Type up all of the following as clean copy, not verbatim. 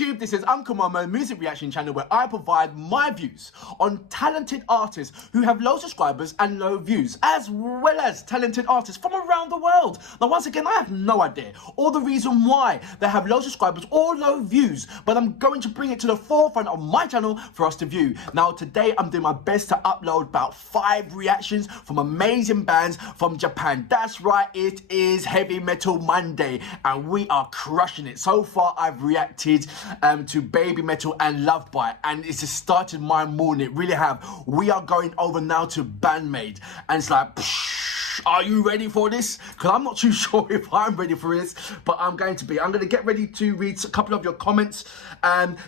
YouTube, this is Uncle Momo Music Reaction Channel, where I provide my views on talented artists who have low subscribers and low views, as well as talented artists from around the world. Now, once again, I have no idea or the reason why they have low subscribers or low views, but I'm going to bring it to the forefront of my channel for us to view. Now, today I'm doing my best to upload about 5 reactions from amazing bands from Japan. That's right, it is Heavy Metal Monday, and we are crushing it. So far, I've reacted to Baby Metal and Love Bite, and it's just started my morning. It really have. We are going over now to BAND-MAID, and it's like, are you ready for this? Because I'm not too sure if I'm ready for this, but I'm going to be. I'm going to get ready to read a couple of your comments.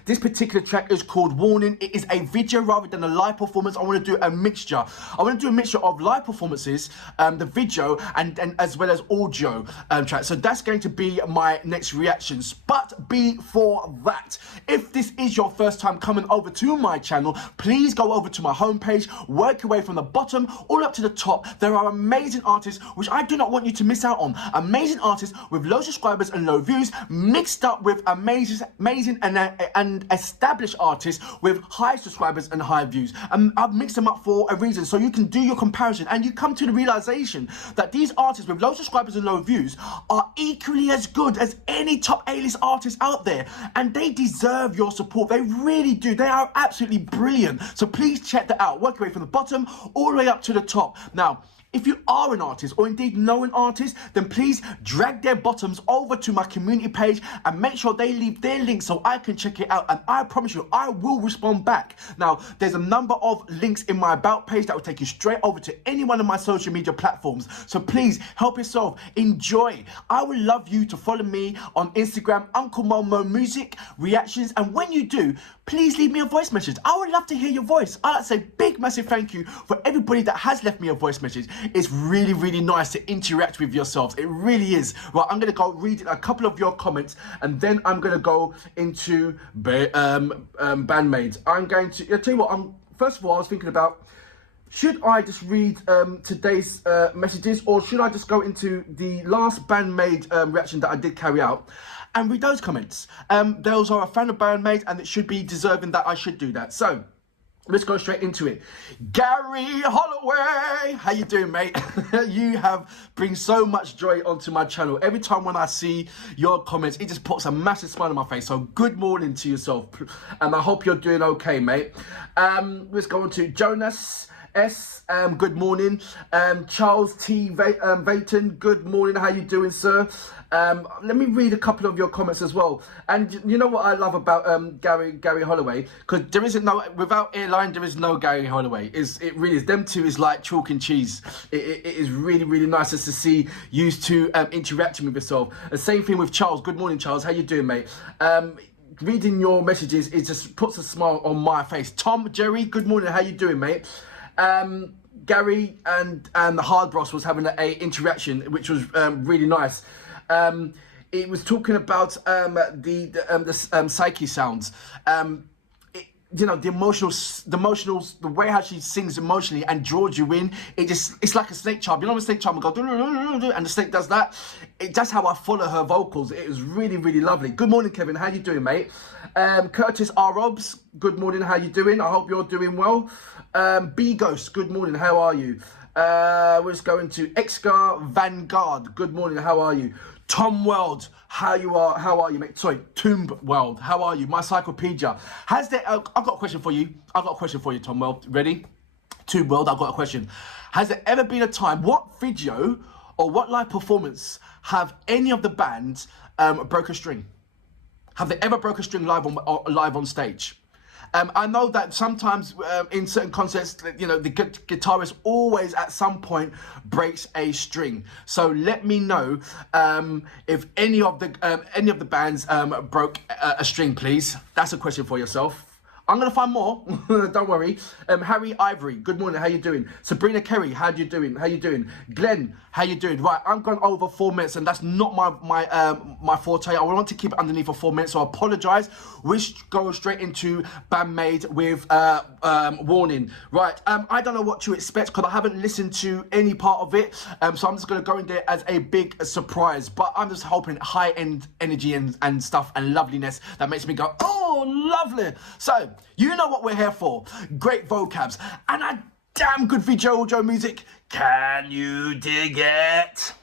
This particular track is called Warning. It is a video rather than a live performance. I want to do a mixture. I want to do a mixture of live performances, the video, and as well as audio track. So that's going to be my next reactions. But before that, if this is your first time coming over to my channel, please go over to my homepage, work your way from the bottom all up to the top. There are amazing artists which I do not want you to miss out on. Amazing artists with low subscribers and low views, mixed up with amazing and established artists with high subscribers and high views. I've mixed them up for a reason, so you can do your comparison and you come to the realization that these artists with low subscribers and low views are equally as good as any top A-list artist out there, and they deserve your support. They really do. They are absolutely brilliant. So please check that out. Work your way from the bottom all the way up to the top. Now, if you are an artist or indeed know an artist, then please drag their bottoms over to my community page and make sure they leave their link so I can check it out, and I promise you I will respond back. Now, there's a number of links in my about page that will take you straight over to any one of my social media platforms, so please help yourself, enjoy. I would love you to follow me on Instagram, Uncle Momo Music Reactions, and when you do, please leave me a voice message. I would love to hear your voice. I'd like to say big massive thank you for everybody that has left me a voice message. It's really, really nice to interact with yourselves. It really is. Right, I'm going to go read a couple of your comments, and then I'm going to go into BAND-MAID. I'm going to, I'll tell you what, first of all, I was thinking about, should I just read today's messages, or should I just go into the last BAND-MAID reaction that I did carry out and read those comments? Those are a fan of BAND-MAID, and it should be deserving that I should do that. So let's go straight into it. Gary Holloway, how you doing, mate? You have bring so much joy onto my channel. Every time when I see your comments, it just puts a massive smile on my face. So good morning to yourself, and I hope you're doing okay, mate. Let's go on to Jonas S. Good morning. Charles T. Vayton, good morning. How you doing, sir? Let me read a couple of your comments as well. And you know what I love about Gary Holloway? Because there isn't no, without Airline, there is no Gary Holloway. It really is. Them two is like chalk and cheese. It is really, really nice just to see you two interacting with yourself. The same thing with Charles. Good morning, Charles. How you doing, mate? Reading your messages, it just puts a smile on my face. Tom, Jerry, good morning. How you doing, mate? Gary and the Hard Bros was having a interaction, which was really nice. It was talking about the psyche sounds. You know, the way how she sings emotionally and draws you in. It's like a snake charm. You know, when a snake charm will go and the snake does that. That's how I follow her vocals. It was really, really lovely. Good morning, Kevin. How you doing, mate? Curtis R. Robs, good morning. How you doing? I hope you're doing well. B Ghost, good morning. How are you? We're just going to Excar Vanguard. Good morning. How are you? Tom World, how are you, mate? Sorry, Tomb World, how are you? My Cyclopedia. Has there? I've got a question for you. Tom World. Ready? Tomb World, I've got a question. Has there ever been a time? What video or what live performance have any of the bands broke a string? Have they ever broke a string live on stage? I know that sometimes in certain concerts, you know, the guitarist always at some point breaks a string. So let me know if any of the bands broke a string, please. That's a question for yourself. I'm gonna find more. Don't worry. Harry Ivory, good morning. How you doing? Sabrina Kerry, how you doing? How you doing? Glenn, how you doing? Right, I'm going over 4 minutes, and that's not my forte. I want to keep it underneath for 4 minutes, so I apologise. We're going straight into BAND-MAID with Warning. Right, I don't know what to expect because I haven't listened to any part of it, so I'm just gonna go in there as a big surprise. But I'm just hoping high-end energy and stuff and loveliness that makes me go, oh, lovely. So you know what we're here for. Great vocabs and a damn good VJojo music. Can you dig it?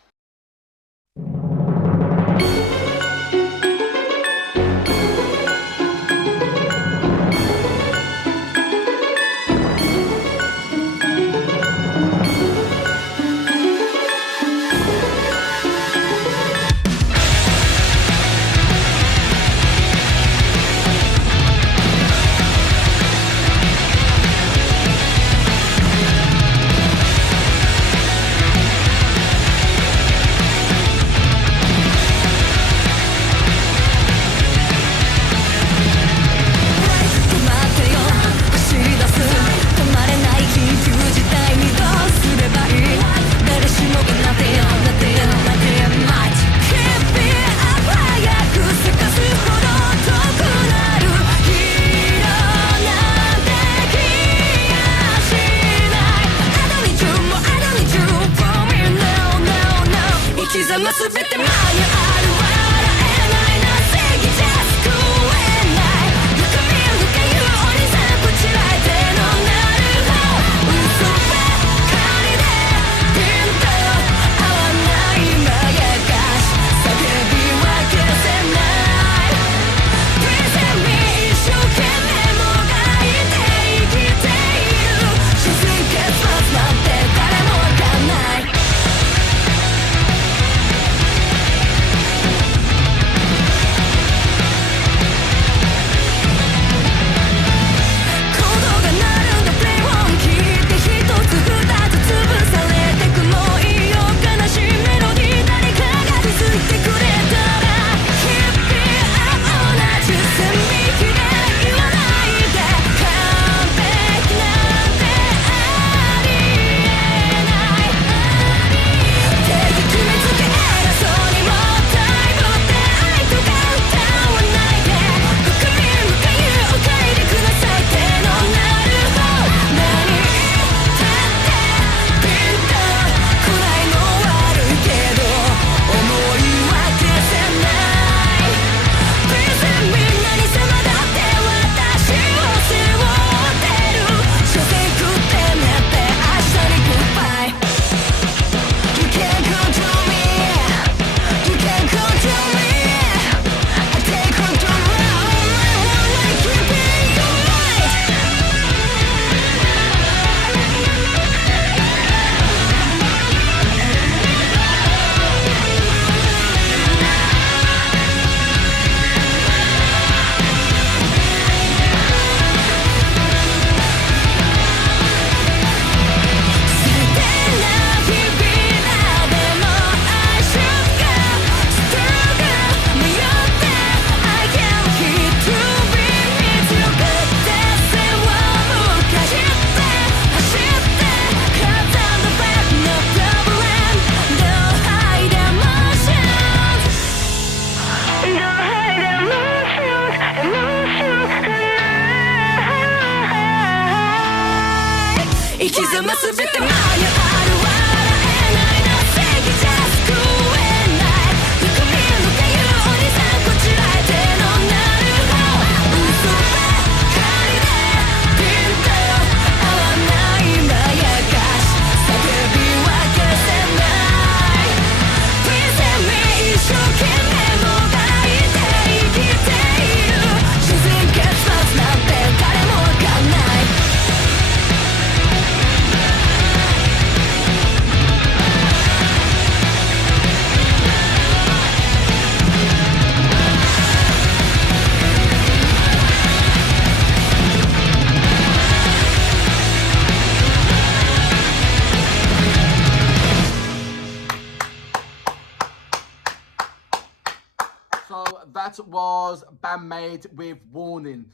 That was BAND-MAID with Warning.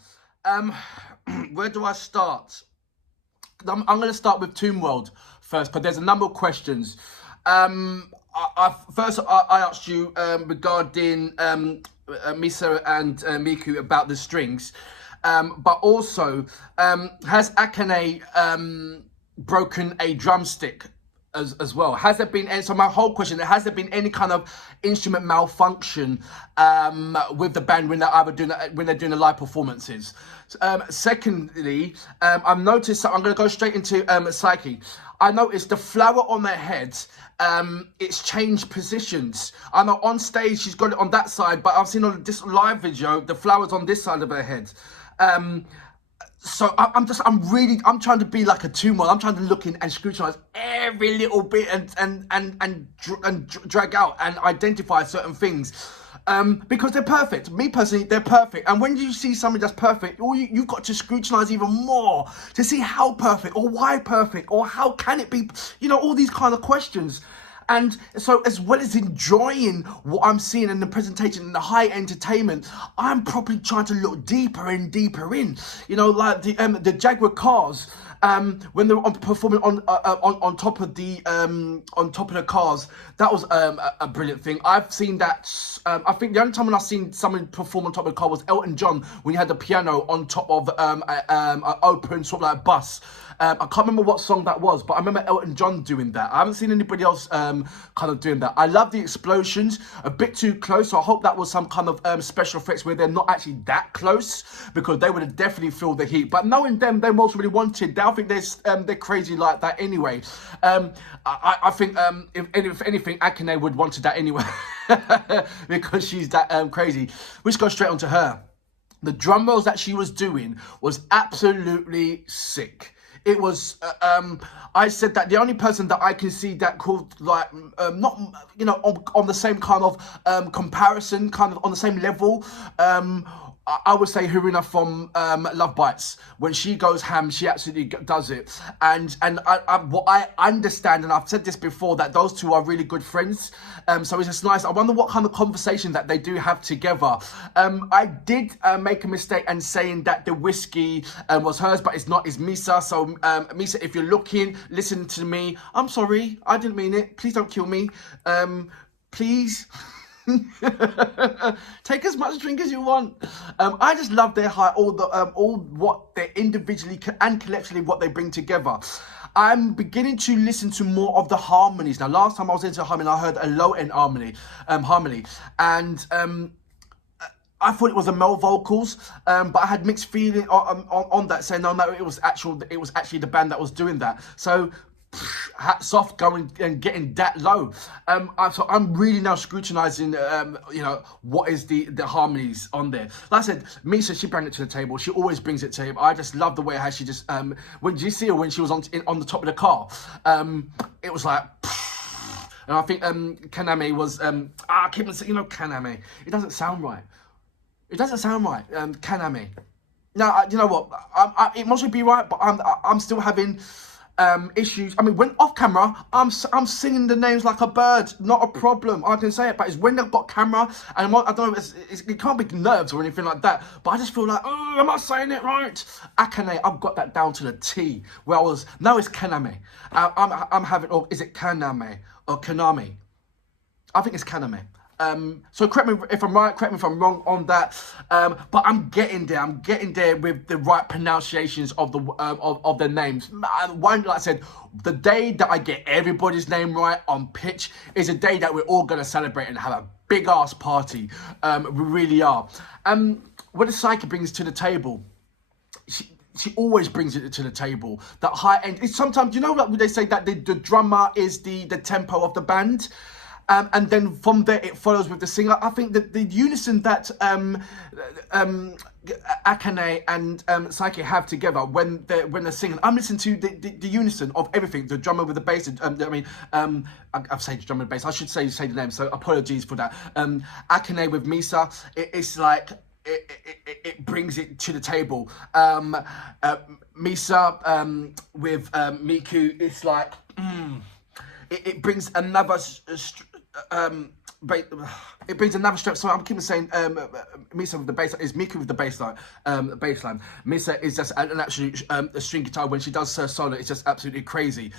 Where do I start? I'm going to start with Tomb World first, because there's a number of questions. First, I asked you regarding Misa and Miku about the strings, but also has Akane broken a drumstick as well? Has there been any, so my whole question, has there been any kind of instrument malfunction with the band when they're doing the live performances? Secondly, I've noticed, so I'm going to go straight into Psyche. I noticed the flower on their head, it's changed positions. I know on stage she's got it on that side, but I've seen on this live video the flower's on this side of her head. So I'm trying to be like a tumor. I'm trying to look in and scrutinize every little bit and drag out and identify certain things. Because they're perfect. Me personally, they're perfect. And when you see something that's perfect, you've got to scrutinize even more to see how perfect, or why perfect, or how can it be, all these kind of questions. And so, as well as enjoying what I'm seeing in the presentation and the high entertainment, I'm probably trying to look deeper and deeper in. Like the Jaguar cars, when they're performing on top of the cars, that was a brilliant thing. I've seen that. I think the only time when I've seen someone perform on top of the car was Elton John, when he had the piano on top of an open sort of like bus. I can't remember what song that was, but I remember Elton John doing that. I haven't seen anybody else kind of doing that. I love the explosions, a bit too close, so I hope that was some kind of special effects where they're not actually that close, because they would have definitely felt the heat. But knowing them, they most really wanted. I think they're crazy like that anyway. I think if anything, Akane would wanted that anyway, because she's that crazy. Which goes straight onto her. The drum rolls that she was doing was absolutely sick. It was, I said that the only person that I can see that could, like, not, on the same kind of comparison, kind of on the same level, I would say Haruna from Love Bites. When she goes ham, she absolutely does it. And what I understand, and I've said this before, that those two are really good friends. So it's just nice. I wonder what kind of conversation that they do have together. I did make a mistake in saying that the whiskey was hers, but it's not. It's Misa. So Misa, if you're looking, listen to me. I'm sorry. I didn't mean it. Please don't kill me. Please. Take as much drink as you want. I just love their all what they individually and collectively what they bring together. I'm beginning to listen to more of the harmonies now. Last time I was into harmony, I heard a low end harmony, and I thought it was the male vocals, but I had mixed feeling on that, saying no, it was actually the band that was doing that. So hats off, going and getting that low. So I'm really now scrutinizing, what is the harmonies on there. Like I said, Misa, she brought it to the table. She always brings it to him. I just love the way how she just, when you see her when she was on the top of the car, it was like, and I think Kaname was, I keep on saying, Kaname. It doesn't sound right. Kaname. Now, you know what? It must be right, but I'm still having issues. I mean, when off camera, I'm singing the names like a bird, not a problem. I can say it, but it's when they've got camera, and I don't know, it can't be nerves or anything like that, but I just feel like, oh, am I saying it right? Akane, I've got that down to the T, where now it's Kaname. I'm having, or is it Kaname, or Kaname? I think it's Kaname. So correct me if I'm right, correct me if I'm wrong on that. But I'm getting there with the right pronunciations of their names. One, like I said, the day that I get everybody's name right on pitch is a day that we're all gonna celebrate and have a big ass party. We really are. What the Psyche brings to the table, she always brings it to the table. That high end. It's sometimes, like they say that the drummer is the tempo of the band. And then from there it follows with the singer. I think that the unison that Akane and Psyche have together when they're singing, I'm listening to the unison of everything. The drummer with the bass. I've said drummer and bass. I should say the name. So apologies for that. Akane with Misa, it's like it brings it to the table. Misa with Miku, it's like. It brings another it brings another strength. So I'm keeping saying Misa with the bass is MIKU with the bassline. Misa is just an absolute a string guitar. When she does her solo, it's just absolutely crazy.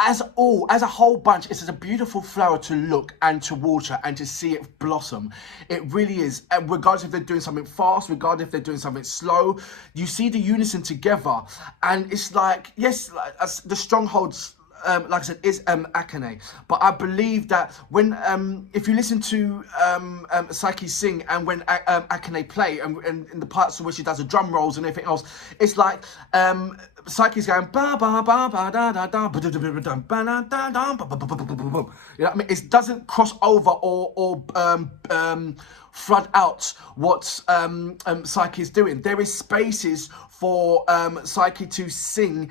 As a whole bunch, it's just a beautiful flower to look and to water and to see it blossom. It really is. And regardless if they're doing something fast, regardless if they're doing something slow, you see the unison together, and it's like, yes, the strongholds, like I said, is Akane. But I believe that when if you listen to Psyche sing and when Akane play and in the parts where she does the drum rolls and everything else, it's like Psyche's going ba ba ba ba da da da ba da da da ba da da da ba ba ba ba ba ba. You know what I mean? It doesn't cross over or flood out what Psyche is doing. There is spaces for Psyche to sing.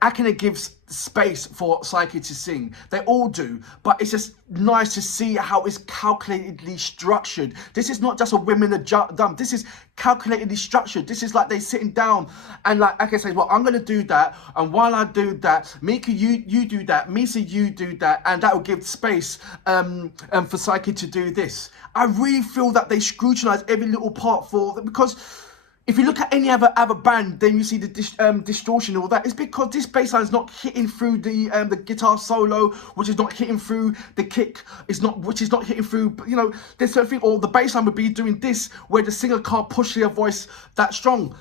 Akane gives space for Psyche to sing. They all do, but it's just nice to see how it's calculatedly structured. This is not just a women are dumb. This is calculatedly structured. This is like they sitting down and like Akane says, well, I'm going to do that, and while I do that, MIKU, you do that, Misa, you do that, and that will give space for Psyche to do this. I really feel that they scrutinize every little part because if you look at any other band, then you see the distortion and all that. It's because this bass line is not hitting through the guitar solo, which is not hitting through the kick, which is not hitting through. You know, there's something, or the bass line would be doing this, where the singer can't push their voice that strong.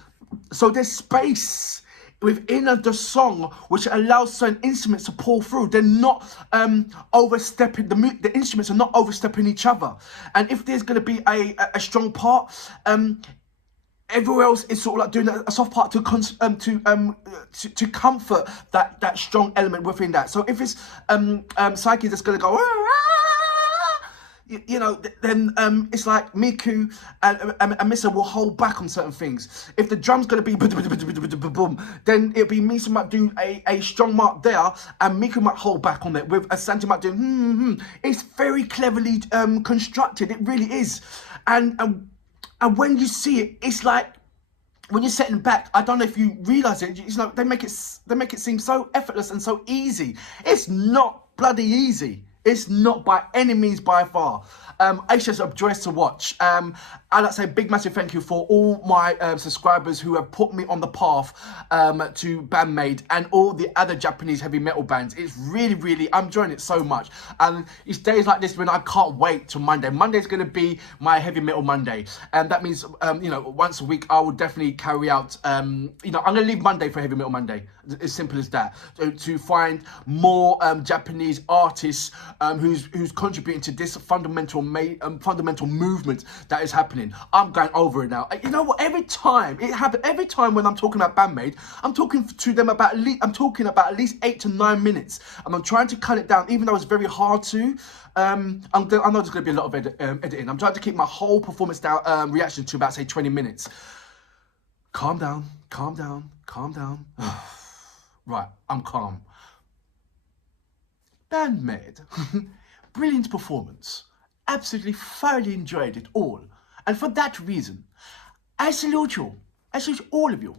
So there's space within the song which allows certain instruments to pull through. They're not overstepping. The instruments are not overstepping each other. And if there's going to be a strong part, everywhere else is sort of like doing a soft part to comfort that strong element within that. So if it's Psyche that's gonna go, you know, then it's like MIKU and Misa will hold back on certain things. If the drum's gonna be boom, then it'll be Misa might do a strong mark there, and MIKU might hold back on it with a Santi might do It's very cleverly constructed. It really is, and when you see it, it's like when you're sitting back. I don't know if you realize it. You know, they make it seem so effortless and so easy. It's not bloody easy. It's not by any means by far. It's just a joy to watch. I'd like to say big massive thank you for all my subscribers who have put me on the path to BAND-MAID and all the other Japanese heavy metal bands. It's really, I'm enjoying it so much. And it's days like this when I can't wait till Monday. Monday's going to be my heavy metal Monday. And that means, you know, once a week I will definitely carry out, you know, I'm going to leave Monday for heavy metal Monday. As simple as that. So to find more Japanese artists who's contributing to this fundamental movement that is happening. I'm going over it now. You know what? Every time when I'm talking about BAND-MAID, I'm talking to them about at least 8 to 9 minutes, and I'm trying to cut it down, even though it's very hard to. I know there's going to be a lot of editing. I'm trying to keep my whole performance down, reaction to about, say, 20 minutes. Calm down. Right, I'm calm. BAND-MAID. Brilliant performance. Absolutely thoroughly enjoyed it all. And for that reason, I salute you. I salute all of you.